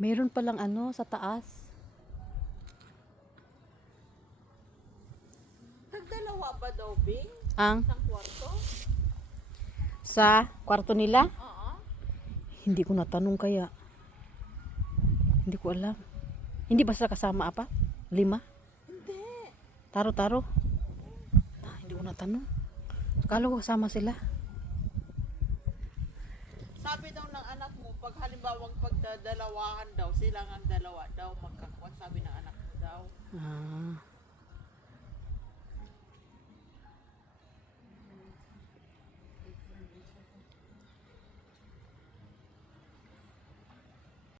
Meron palang ano sa taas. Tagdalawa ba daw, Bing? Ang Isang kwarto? sa kwarto nila? Oo. Hindi ko natanong kaya. Hindi ko alam. Hindi ba sila kasama apa? 5? Hindi. Taro-taro? Hindi ko natanong. Kala ko kasama sila. Sabi daw ng anak mo, pag halimbawang pagdadalawahan daw, sila ang dalawa daw magkakuan, sabi ng anak mo daw. Ah.